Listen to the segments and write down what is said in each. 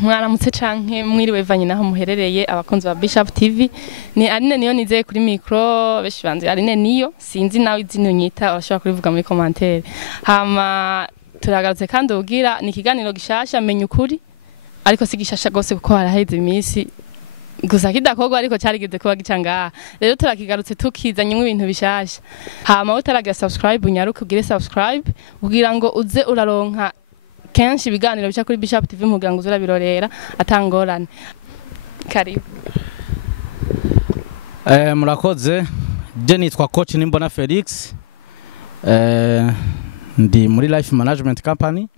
mwaramutse canke mwiriwe vanye naho muherereye abakunzi ba Bishop TV ni Aline niyo nizeye kuri micro beshi banze Aline niyo sinzi nawe izino nyita urashobora kurivuga muri commentaire hama turagarutse kandi ubwira ni ikiganiro gishasha menya ukuri ariko si gishasha gose kuko haraheze imisi gusa kidakorwa ariko cyarigeze kuba gicanga rero turakigarutse tukizanye ibintu bishasha hama utaragira subscribe unyaruke ugire subscribe kugira ngo uze uraronka kenshi ibiganiro bica kuri Bishop TV mugira ngo uzurabirorera atangorane karibu murakoze je nitwa coach Nimbona Felix ndi muri life management company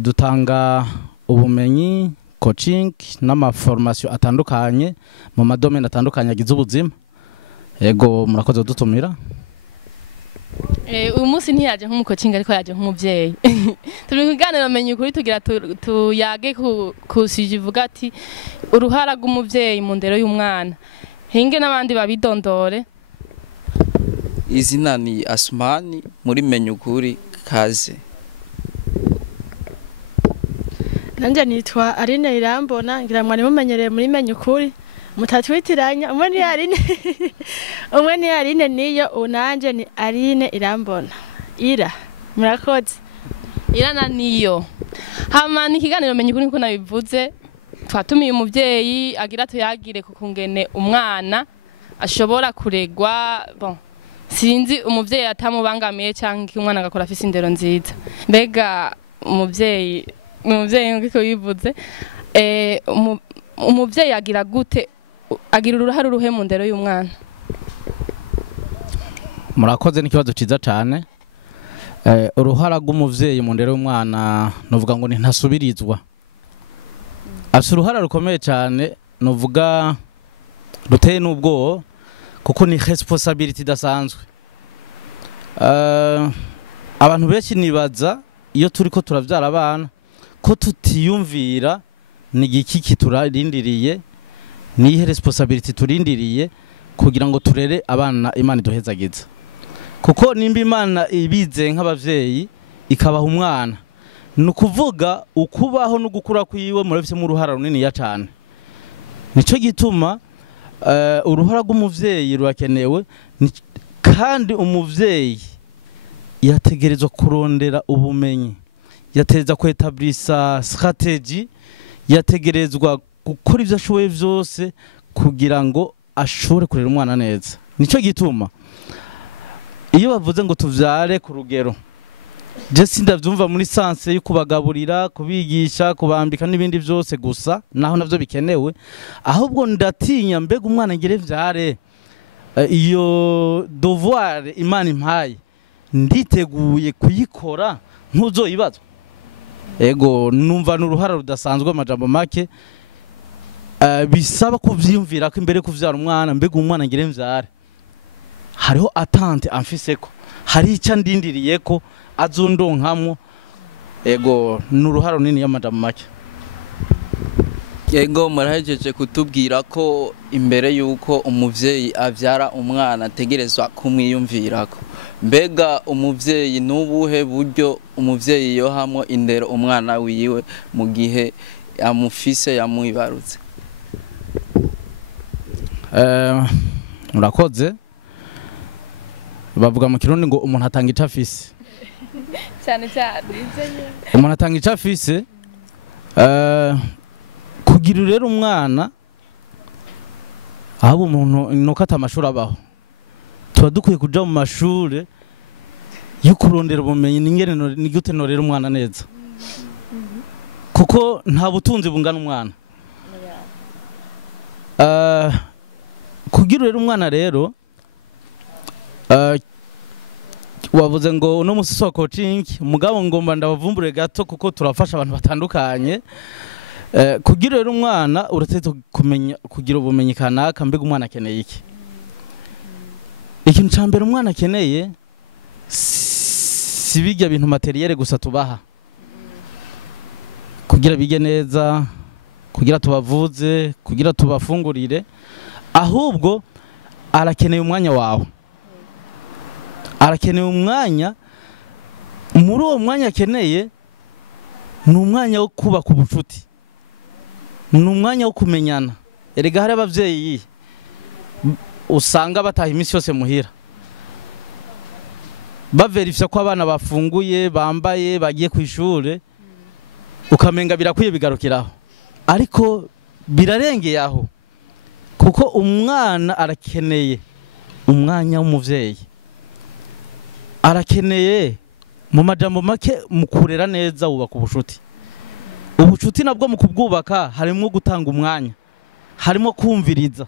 dutanga ubumenyi coaching n'ama formation atandukanye mu madomene atandukanye agize ubuzima yego murakoze dutumira uyu munsi ntiyaje nk'umukocinga ariko yaje nk'umuvyeyi turi kuganira menya ukuri tugira tuyage kusije ivuga ati uruhara rw'umuvyeyi mu ndero y'umwana hinge n'abandi babidondore. Izina ni Asmani muri menya ukuri kaze. Nanje nitwa Aline Irambona ngira mwari mumenyereye muri menya ukuri mutatwitiranya umwe ni Aline niyo unanje ni Aline Irambona ira murakoze irana niyo hama ni ikiganiro menya ukuri nko nabivuze twatumiye umuvyeyi agira tuyagire kukungene umwana ashobora kuregwa bon sinzi umuvyeyi atamubangamiye canke umwana agakora afise indero nziza mbega umuvyeyi ngiko yivuze umuvyeyi agira gute agira uruhara uruhe mu ndero y'umwana. Murakoze n'ikibazo ciza cyane uruhara rw'umuvyeyi mu ndero y'umwana novuga ngo ni ntasubirizwa afite uruhara rukomeye cyane novuga ruteye n'ubwo kuko ni responsibility idasanzwe abantu benshi nibaza iyo turiko turavyara abana ko tutiyumvira ni igiki kiturarindiriye nihe responsibility turindiriye kugira ngo turere abana Imana iduhezagiza kuko nimba Imana ibize nk'abavyeyi ikabaha umwana nukuvuga ukubaho no gukura kwiwe murafise mu ruhara runini ya cyane nico gituma uruhara rw'umuvyeyi rurakenewe kandi umuvyeyi yategerezwa kurondera ubumenyi yategerezwa kwetablisa strategy yategerezwa gukora ivyo ashoboye vyose kugira ngo ashobore kurera umwana neza nico gituma iyo bavuze ngo tuvyare ku rugero je sindavyumva muri sanse yo kubagaburira kubigisha kubambika n'ibindi vyose gusa naho navyo bikenewe ahubwo ndatinya mbega umwana ngire vyare iyo devoir Imana impaye nditeguye kuyikora ntuzoyibazwa ego numva n'uruhara rudasanzwe amajambo make bisaba kuvyiyumvira ko imbere kuvyara umwana mbega umwana ngire mvyare hariho attente amfiseko hari icyo ndindiriye ko azundonkamwo ego n'uruhara runini y'amajambo make. Yego murahejeje kutubwira ko imbere yuko umuvyeyi avyara umwana ategerezwa kumwiyumvirako mbega umuvyeyi nubuhe buryo umuvyeyi yo hamwe indero umwana wiwe mu gihe amufise yamwibarutse. Murakoze bavuga mu kirundi ngo umuntu atanga ico afise cyane umuntu atanga ico afise kugira rero umwana aho umuntu nuko atamashuri abaho tuba dukwiye kuja mu mashure yo kurondera ubumenyi n'ingene ni gute norera umwana neza kuko nta butunzi bungana umwana kugira rero umwana rero wavuze ngo uno musi wa coaching mugabo ngomba ndabavumbure gato kuko turafasha abantu batandukanye kugira rero umwana urateze kumenya kugira ubumenyi kanaka mbega umwana akeneye iki ikintu cyambere umwana akeneye sibijya bintu materiel gusa tubaha kugira bige neza kugira tubavuze kugira tubafungurire ahubwo arakeneye umwanya wawe arakeneye umwanya muri uwo mwanya akeneye ni umwanya wo kubaka ubucuti n'umwanya wo kumenyana. Erega hari abavyeyi usanga bataha iminsi yose muhira baverifya ko abana bafunguye bambaye bagiye ku ishure ukamenga birakwiye bigarukiraho, ariko birarengeye aho kuko umwana arakeneye umwanya w'umuvyeyi, arakeneye mu majambo make mu kurera neza wubaka ubucuti. Ubucuti nabwo mu kubwubaka harimo gutanga umwanya, harimo kumviriza.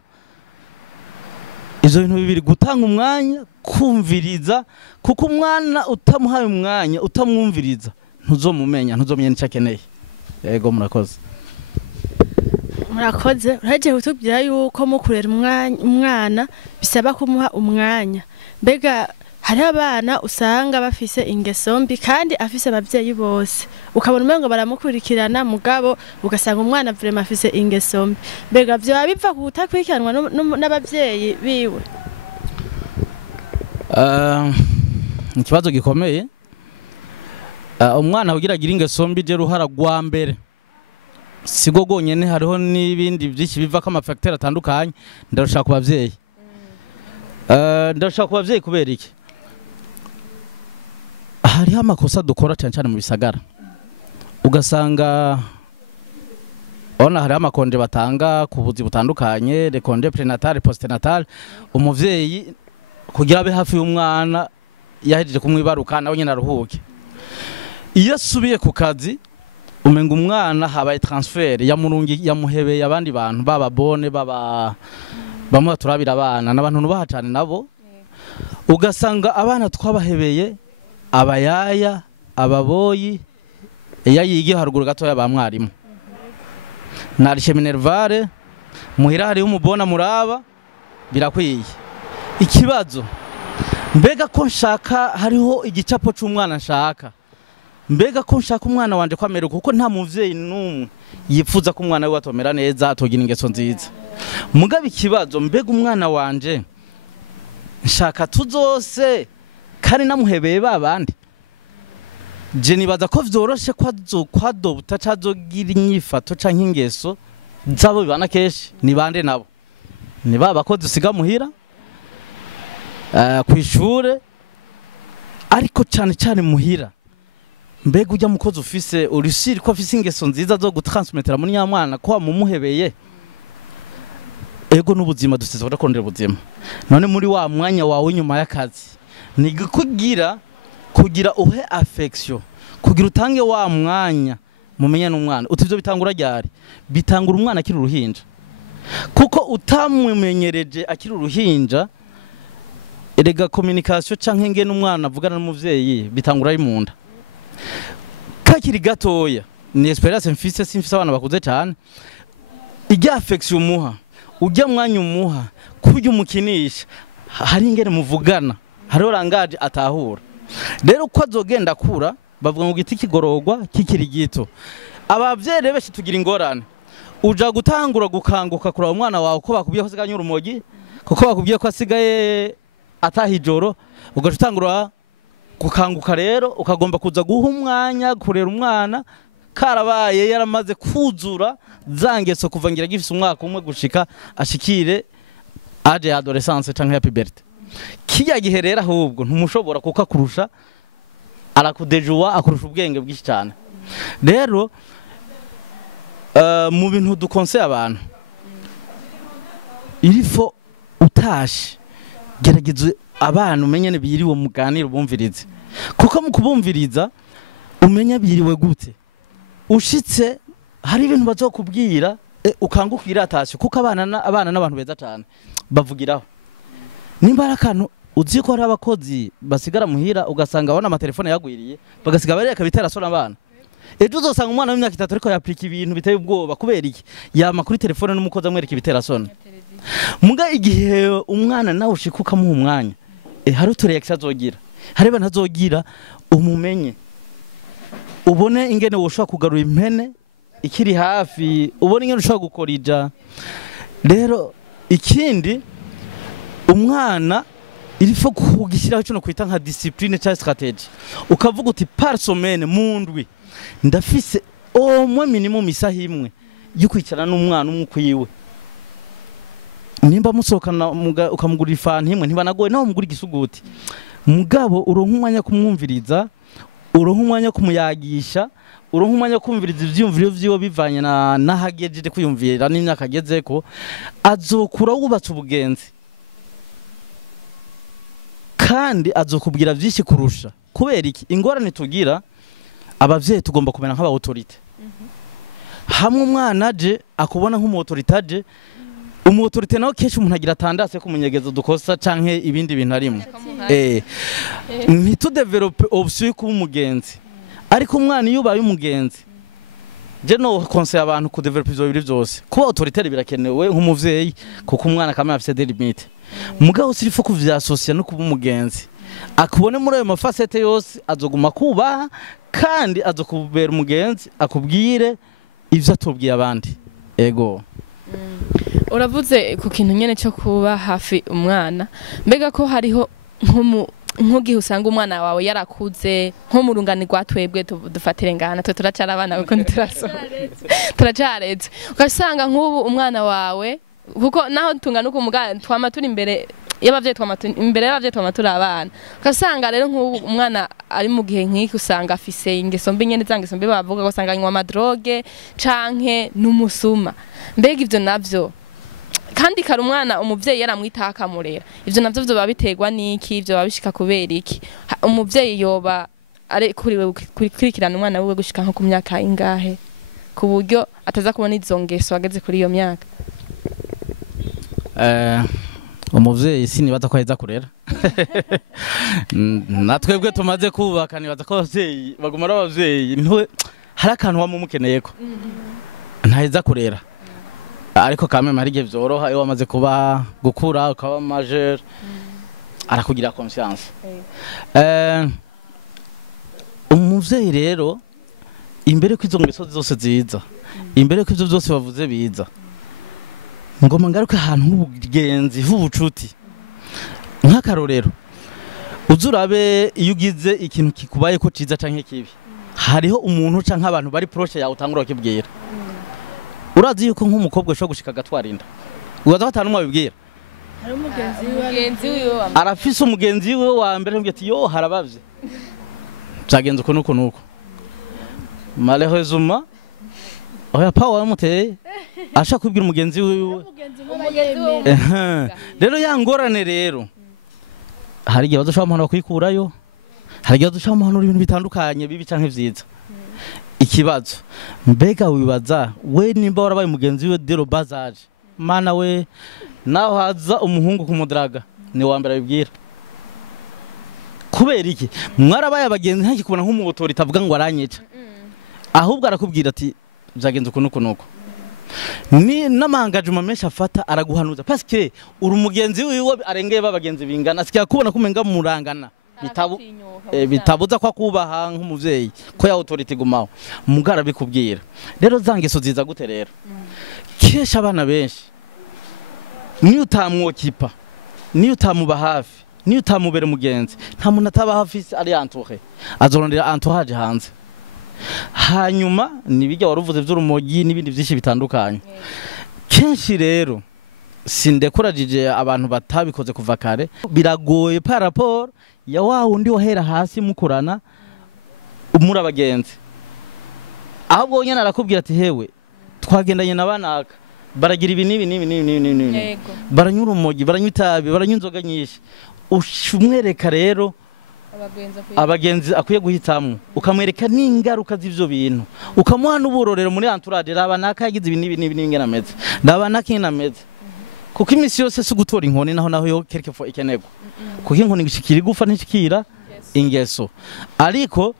Izo bintu bibiri, gutanga umwanya, kumviriza, kuko umwana utamuhaye umwanya utamwumviriza ntuzomumenya icyo akeneye. Yego murakoze. Murakoze. Uraje kutubwira yuko mu kurera umwana bisaba kumuha umwanya. Mbega hari abana usanga bafise ingeso mbi kandi afise abavyeyi bose, ukabona umengo baramukurikirana mugabo ugasanga umwana vraiment afise ingeso mbi. Mbega vyo biva kutakwikiranwa n'abavyeyi biwe? Ikibazo gikomeye. Umwana kugira agire ingeso mbi je ruhara rwa mbere sigo gonyene, hariho n'ibindi byinshi bivako amafacteur atandukanye. Ndashaka kubavyeyi. Ndashaka kubavyeyi kubera iki? Hariho amakosa dukora cyane mu bisagara, ugasanga ona hariho amakonje batanga ku buzi butandukanye, le konje prenatal postnatal. Umuvyeyi kugira abe hafi y'umwana yahejeje kumwibaruka nawe nyine aruhuke. Iyo asubiye ku kazi umenga umwana habaye transfer yamuhebeye abandi bantu, baba bone bamwe turabira abana n'abantu nubaha cyane nabo, ugasanga abana twabahebeye abayaya ababoyi yayigiye haruguru gato ya ba mwarimu narishe minervare muhira hari umubona muraba birakwiye. Ikibazo mbega ko nshaka hariho igicapo cy'umwana nshaka, mbega ko nshaka umwana wanje kwamera, kuko nta muvyeyi numwe yifuza ko umwana we atomera neza atogira ingeso nziza. Mugabe ikibazo mbega umwana wanje nshaka tuzose kandi namuhebeye babandi. Je nibaza ko vyoroshe kwadobta cazogira inyifato canke ingeso zabo bibana keshi ni bande nabo, ni baba ko dusiga muhira kwishure, ariko cyane muhira. Mbega ujya mukozi ufise urusiri ko afise ingeso nziza zo gutransmetera muri nyamwana ko mumuhebeye. Ego n'ubuzima dusize kondera ubuzima, none muri wa mwanya wawe nyuma y'akazi ni kugira uhe affection, kugira utange wa mwanya mumenye n'umwana. Utivyo bitangura ryari? Bitangura umwana akiri uruhinja, kuko utamumenyereje akiri uruhinja. Erega communication canke ngene umwana avugana n'umuvyeyi bitangura ari munda kakiri gatoya. Ni experience simfise abana bakuze cyane. Ijya affection umuha, ujya mwanya umuha, kujya umukinisha, hari ingene muvugana, hari orangaje atahura. Rero uko azogenda kura bavuga ngo giti kigorogwa kikiri gito. Abavyeyi benshi tugira ingorane, uja gutangura gukanguka kura umwana wawe ko bakubwiye ko siganya urumogi, kuko bakubwiye ko asigaye atahijoro, ugatangura gukanguka. Rero ukagomba kuza guha umwanya kurera umwana karabaye yaramaze kuzura zangeso kuva ngira gifise umwaka umwe gushika ashikire age adolescence canke ya puberté. Kiya giherera ahubwo ntumushobora kuko akurusha, arakudejuwa, akurusha ubwenge bwinshi cyane. Rero mu bintu dukonse abantu irifo utashe gerageze abantu umenye biriwe muganira ubumvirize, kuko mu kubumviriza umenya biriwe gute. Ushitse hari ibintu bazokubwira ukangukira atashe, kuko abana n'abantu beza cyane bavugiraho. Nimba arakantu uzi ko hari abakozi basigara muhira ugasanga abona amatelefone yagwiriye bagasiga bareka bitera sona abana. Ejo uzosanga umwana w'imyaka 3 ariko yaplika ibintu biteye ubwoba kubera iki yama kuri telefone n'umukozi amwereka ibitera sona. Muga igihe umwana nawe ushikuka mu umwanya hari utureaction azogira, hari bana azogira umumenye, ubone ingene woshobora kugarura impene ikiri hafi, ubone ingene ushobora gukorija. Rero ikindi umwana irifo kugishyiraho cyo kwita nka discipline cyangwa strategy, ukavuga uti par semaine mu ndwi ndafise omwe minimum isaha imwe y'ukwicara n'umwana umwe kwiwe nimba musohokana ukamugurira ifanta imwe ntibanagoye naho mugura igisuguti mugabo uronka umwanya kumwumviriza uronka umwanya kumuyagisha uronka umwanya kumviriza ivyumviro vyiwe bivanye nahagejeje kwiyumvira n'imyaka agezeko azokura wubatse ubugenzi kandi azokubwira vyinshi kurusha kubera iki ingorane tugira abavyeyi tugomba kumera nk'aba autorite hamwe umwana aje akubona nk'umu autorite aje umu autorite nawe kenshi umuntu agira tandase kumunyegezo dukosa canke ibindi bintu arimo ntitudevelope option yo kuba umugenzi ariko umwana iyo ubaye umugenzi je no conseil abantu ku developer ivyo biri byose kuba autoritaire birakenewe nk'umuvyeyi kuko umwana kamwe afite des limites mugabo sirifo kuvya associer no kuba umugenzi akubone muri ayo mafasete yose azoguma kubaha kandi azokubera umugenzi akubwire ivyo atubwiye abandi ego uravuze ku kintu nyene cyo kuba hafi umwana mbega ko hariho nk'ugihe usanga umwana wawe yarakuze nko mu rungano rwatwebwe dufatire ngana twe turacara abana kuko turacaretse ugasanga nk'ubu umwana wawe kuko naho tungana uko umugana twama turi imbere y'abavyeyi twama turi abana ugasanga rero nk'ubu umwana ari mu gihe nk'iki usanga afise ingeso mbi nyene za ngeso mbi bavuga ugasanga anywa amadroge canke n'umusuma mbega ivyo navyo kandi kari umwana umuvyeyi yaramwitaho akamurera ivyo navyo vyoba biterwa n'iki vyoba bishika kubera iki umuvyeyi yoba ari kuriwe kurikirana umwana wiwe gushika nko ku myaka ingahe ku buryo ataza kubona izo ngeso ageze kuri iyo myaka umuvyeyi sinibaza ko aheza kurera natwebwe tumaze kubaka nibaza ko abavyeyi baguma ari abavyeyi hari akantu wamumukeneyeko ntaheza kurera ariko kameme hari igihe vyoroha iyo wamaze kuba gukura ukaba majeur arakugira confiance umuvyeyi rero imbere ko izo ngeso zose ziza imbere ko ivyo byose bavuze biza ngoma ngaruka ahantu h'ubugenzi h'ubucuti nk'akarorero uzurabe iyo ugize ikintu kikubaye ko ciza canke kibi hariho umuntu canke abantu bari proche yawe utangura kibwira urazi yuko nk'umukobwa ushobora gushika agatwara inda ugaza batanu mwabibwira hari umugenzi wiwe arafise umugenzi wiwe wa mbere ambye ati yo harabavye byagenze uko nuko malheureusement oya pawa muteye ashaka kubwira umugenzi wiwe rero yangorane rero hari igihe bazoshaka umuntu kwikurayo hari igihe bazoshaka umuntu ibintu bitandukanye bibi canke vyiza ikibazo mbega wibaza we nimba warabaye umugenzi we Ndero bazaje mana we naho haza umuhungu kumudraga ni wa mbere abibwira kubera iki mwarabaye abagenzi ntakikubona nk'umu autorite avuga ngo aranyica ahubwo arakubwira ati byagenze uko nuko ni namangajuma menshi afata araguhanuza parce que uri umugenzi wiwe arengeye babagenzi bingana sikiya kubona kumenga murangana bitabuza kwa kubaha nk'umuvyeyi ko ya autorite gumaho mugara bikubwira rero zangeso ziza gute rero kesha abana benshi niyo utamwokipa niyo utamuba hafi niyo utamubere mugenzi nta muntu ataba hafi ari entouré azorondera entourage hanze hanyuma nibijya waruvuze vy'urumogi n'ibindi byinshi bitandukanye kenshi rero sindekurajije abantu batabikoze kuva kare biragoye par rapport ya wa wundi wahera hasi mukurana umura abagenzi ahubwo nyene arakubwira ati hewe twagendanye nabanaka baragira ibi nibi baranyura urumogi baranywa itabi baranywa inzoga nyinshi umwereka rero abagenzi akwiye guhitamwo ukamwereka n'ingaruka z'ivyo bintu ukamuha n'uburorero muri entourage rabanaka yagize ibi nibi ngena meze rabanaka ingena meze kuko imisi yose si gutora inkoni naho yo quelquefois ikenerwa kuko inkoni gishikira igufa ntishikira ingeso ariko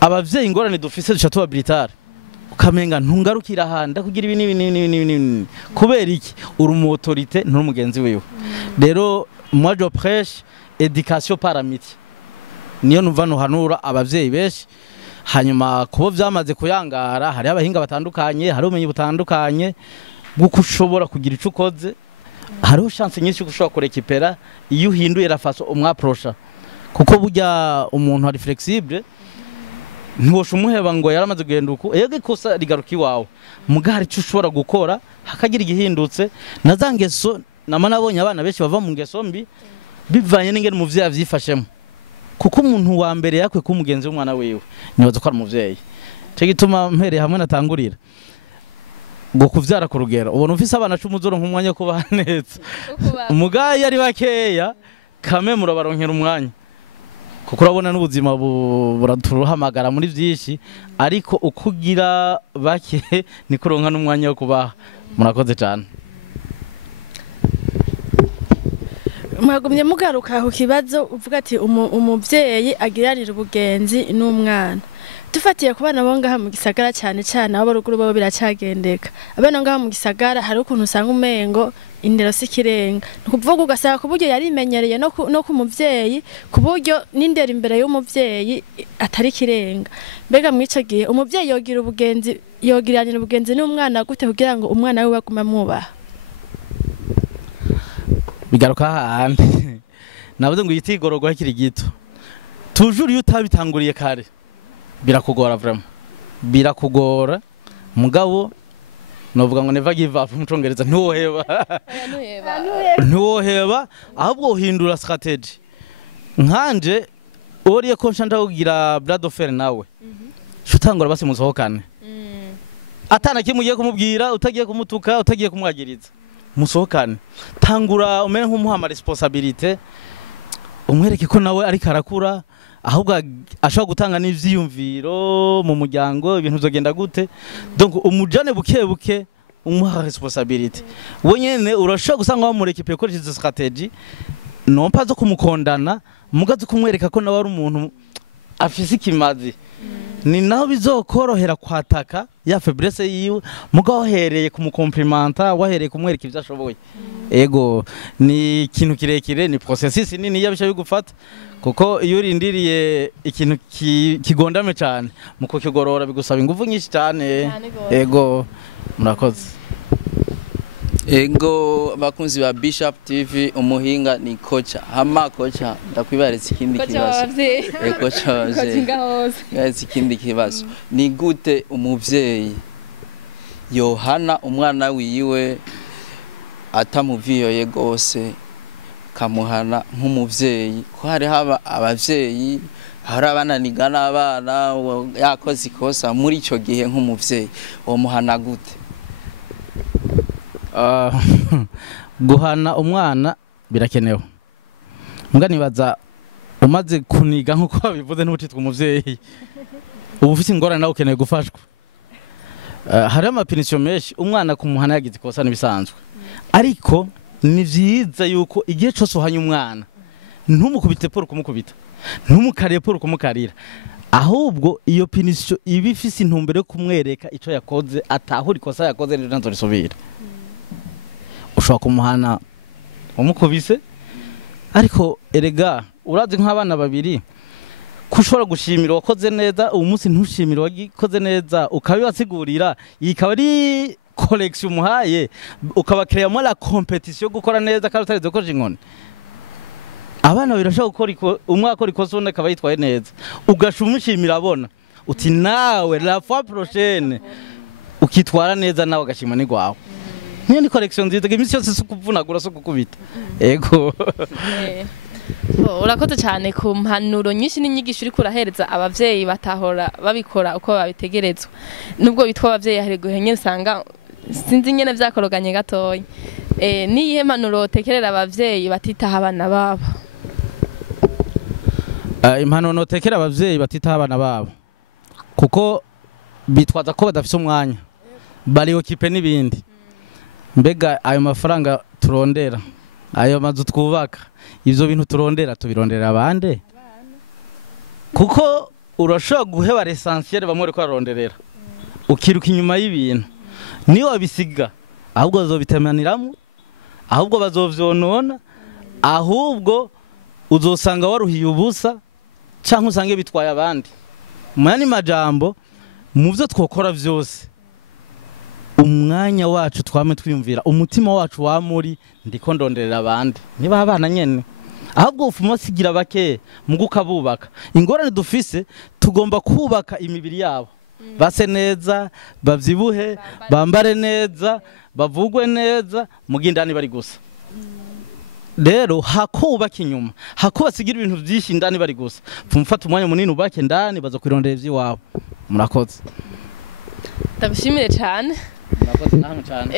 abavyeyi ingorane dufise duca tuba militaire ukamenga ntungarukira handa kugira ibi nibi kubera iki uri mu autorite nturi umugenzi wiwe rero moi je prêche education par amitié niyo numva no hanura abavyeyi benshi hanyuma kubo vyamaze kuyangara hari abahinga batandukanye hari umenye butandukanye guko ushobora kugira ico ukoze hariho chance nyinshi gushobora kurekipera iyo uhinduye la façon umwaprocha kuko burya umuntu ari flexible ntiwosha umuheba ngo yaramaze kugenda uko yego ikosa rigaruka iwawe mugari cyo ushobora gukora hakagira igihindutse na ngeso nama nabonye abana benshi bava mu ngeso mbi bivanye n'ingene umuvyeyi avyifashemo kuko umuntu wa mbere yakwe ku mugenzi w'umwana wiwe nibaza ko ari umuvyeyi cyo gituma mpere hamwe natangurira ngo kuvyara ku rugero ubona ufise abana 10 uzoro nk'umwanya kuba neza umugayi ari bakeya kame murabaronkera umwanya kuko urabona n'ubuzima buraturuhamagara muri byinshi ariko ukugira bake ni kuronka n'umwanya wo kubaha murakoze cyane mwagumye mugaruka ku kibazo uvuga ati umuvyeyi agiranira ubugenzi n'umwana dufatiye ku bana bo ngaha mu gisagara cyane cyane abo ruguru bo biracagendeka abana ngaha mu gisagara hari ukuntu usanga umengo indero sikirenga nukuvuga ugasanga ku buryo yarimenyereye no ku muvyeyi ku buryo n'indero imbere y'umuvyeyi atari kirenga mbega mwico gihe umuvyeyi yogiranira ubugenzi n'umwana gute kugira ngo umwana we baguma mubaha bigaruka hahandi navuze ngo yitigororwa hakiri gito toujours iyo utabitanguriye kare birakugora vraiment birakugora mugabo novuga ngo never give up mu Congereza ntiwoheba ahubwo uhindura strategy nkanje oriye ko nshanda kugira blood offer nawe shutangora basi musohokane atana kimugiye kumubwira utagiye kumutuka utagiye kumwagiriza musohokane tangura umene nk'umuhama responsibility umwereke ko nawe ari karakura ahubwo ashobora gutanga n'ivyiyumviro mu muryango ibintu bizogenda gute donc umujane buke umuha responsibility wenyene urashobora gusanga wamureke pe ko izo strategy non pas zo kumukondana mugaze kumwereka ko nawe ari umuntu afise ikimazi ni naho bizokorohera kwataka ya faiblesse yiwe mugahereye kumukomplimenta wahereye kumwereka ivyo ashoboye ego ni ikintu kirekire ni processus nini yabisha bigufata kuko iyo urindiriye ikintu kigondame cyane mu kukigorora bigusaba ingufu nyinshi cyane ego murakoze ego bakunzi ba Bishop TV umuhinga ni kocha hama kocha ndakwibaretse ikindi kibazo kocha waje ikindi kibazo ni gute umuvyeyi yohana umwana wiwe atamuviyoye gose kamuhana nk'umuvyeyi ko hari haba abavyeyi hari abananigana abana yakoze ikosa muri ico gihe nk'umuvyeyi wo muhana gute guhana umwana birakenewe mbwa nibaza umaze kuniga nkuko babivuze n'ucitwa umuvyeyi ubu ufite ingorane nawe ukeneye gufashwa hari amapinisho menshi umwana kumuhana yagize ikosa nibisanzwe ariko ni vyiza yuko igihe cyose uhanye umwana ntumukubite poro kumukubita ntumukariye poro kumukarira ahubwo iyo pinisho ibifise intumbero yo kumwereka ico yakoze atahura ikosa yakoze rero nzo risubira ushobora kumuhana umukubise ariko erega urazi nk'abana babiri kushobora gushimira wakoze neza uwo munsi ntushimira wagikoze neza ukabibasigurira ikaba ari collection muhaye ukabakreya mo la competition gukora neza kandi utarize ko jinkone abana birashaka gukora umwaka uri kozone kaba yitwaye neza ugashumushimira abona uti nawe la fois prochaine ukitwara neza nawe agashima ni gwawe niyo ni collection nziza imisi yose sukuvunagura so kukubita ego urakoze cyane ku mpanuro nyinshi n'inyigisho uri kurahereza abavyeyi batahora babikora uko babitegerezwa nubwo bitwa abavyeyi hari guhenye usanga sinzi nyene vyakoroganye gatoya niyihe mpanuro tekerera abavyeyi batitaha abana babo impanuro tekera abavyeyi batitaha abana babo kuko bitwaza ko badafise umwanya bari okipe n'ibindi mbega ayo mafaranga turondera ayo mazu twubaka ivyo bintu turondera tubirondera abande kuko urashobora guheba l'essentiel bamwe ko aronderera ukiruka inyuma y'ibintu niyo wabisiga ahubwo bazobitemaniramo ahubwo bazovyonona ahubwo uzosanga waruhiye ubusa canke usange bitwaye abandi muyandi majambo mu vyo twokora vyose umwanya wacu twame twiyumvira umutima wacu wa muri ndiko ndonderera abandi niba abana nyene ahubwo ufuma sigira bake mu gukabubaka ingorane dufise tugomba kubaka imibiri yabo base neza bavyibuhe bambare neza bavugwe neza mugindani bari gusa rero hakubaka inyuma hakubasigira ibintu byinshi indani bari gusa mfata umwanya munini ubake ndani baza kwirondera ivy'iwabo murakoze ndabishimire cyane murakoze namwe cyane